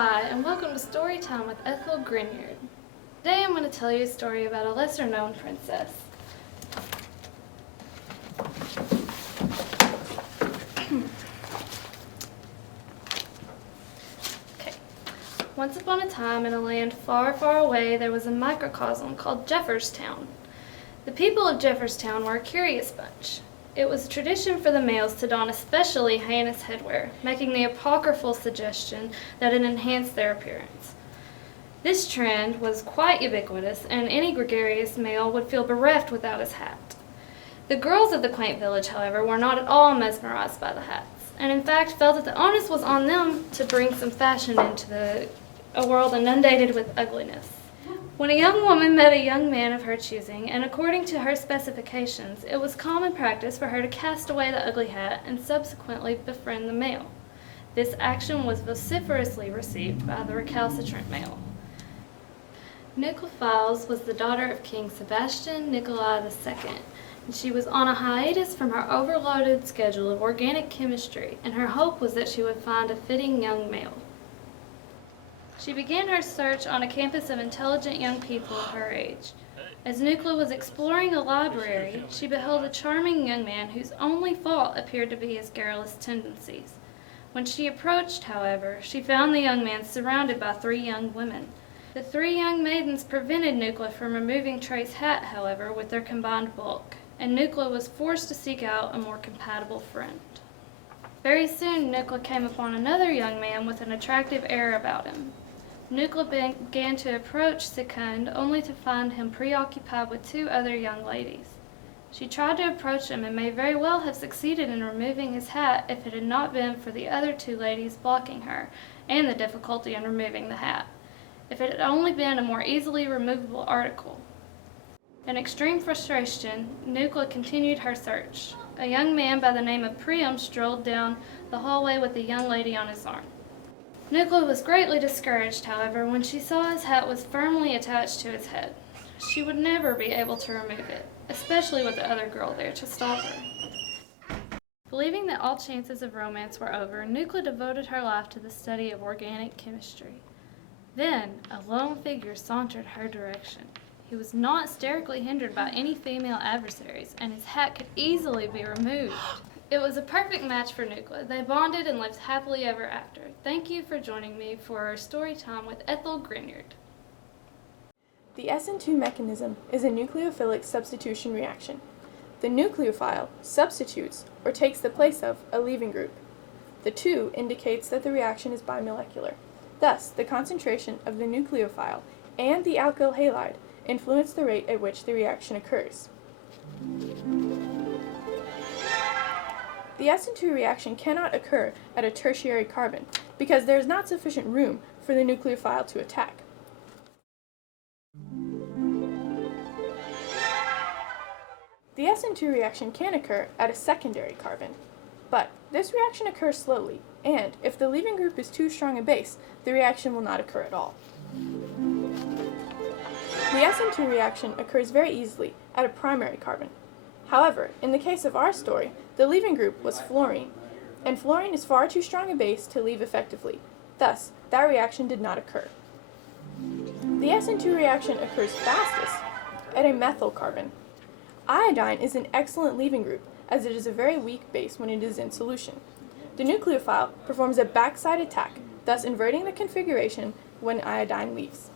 Hi, and welcome to Story Time with Ethel Grinyard. Today I'm going to tell you a story about a lesser-known princess. Okay. Once upon a time, in a land far, far away, there was a microcosm called Jefferstown. The people of Jefferstown were a curious bunch. It was a tradition for the males to don especially heinous headwear, making the apocryphal suggestion that it enhanced their appearance. This trend was quite ubiquitous, and any gregarious male would feel bereft without his hat. The girls of the quaint village, however, were not at all mesmerized by the hats, and in fact felt that the onus was on them to bring some fashion into a world inundated with ugliness. When a young woman met a young man of her choosing, and according to her specifications, it was common practice for her to cast away the ugly hat and subsequently befriend the male. This action was vociferously received by the recalcitrant male. Nucleophiles was the daughter of King Sebastian Nikolai II, and she was on a hiatus from her overloaded schedule of organic chemistry, and her hope was that she would find a fitting young male. She began her search on a campus of intelligent young people of her age. As Nuclea was exploring a library, she beheld a charming young man whose only fault appeared to be his garrulous tendencies. When she approached, however, she found the young man surrounded by 3 young women. The 3 young maidens prevented Nuclea from removing Trey's hat, however, with their combined bulk, and Nuclea was forced to seek out a more compatible friend. Very soon, Nuclea came upon another young man with an attractive air about him. Nuclea began to approach Secund, only to find him preoccupied with 2 other young ladies. She tried to approach him and may very well have succeeded in removing his hat if it had not been for the other 2 ladies blocking her, and the difficulty in removing the hat. If it had only been a more easily removable article. In extreme frustration, Nuclea continued her search. A young man by the name of Priam strolled down the hallway with a young lady on his arm. Nuclea was greatly discouraged, however, when she saw his hat was firmly attached to his head. She would never be able to remove it, especially with the other girl there to stop her. Believing that all chances of romance were over, Nuclea devoted her life to the study of organic chemistry. Then, a lone figure sauntered her direction. He was not hysterically hindered by any female adversaries, and his hat could easily be removed. It was a perfect match for Nuclea. They bonded and lived happily ever after. Thank you for joining me for our story time with Ethel Grinyard. The SN2 mechanism is a nucleophilic substitution reaction. The nucleophile substitutes or takes the place of a leaving group. The 2 indicates that the reaction is bimolecular. Thus, the concentration of the nucleophile and the alkyl halide influence the rate at which the reaction occurs. The SN2 reaction cannot occur at a tertiary carbon because there is not sufficient room for the nucleophile to attack. The SN2 reaction can occur at a secondary carbon, but this reaction occurs slowly, and if the leaving group is too strong a base, the reaction will not occur at all. The SN2 reaction occurs very easily at a primary carbon. However, in the case of our story, the leaving group was fluorine, and fluorine is far too strong a base to leave effectively. Thus, that reaction did not occur. The SN2 reaction occurs fastest at a methyl carbon. Iodine is an excellent leaving group, as it is a very weak base when it is in solution. The nucleophile performs a backside attack, thus inverting the configuration when iodine leaves.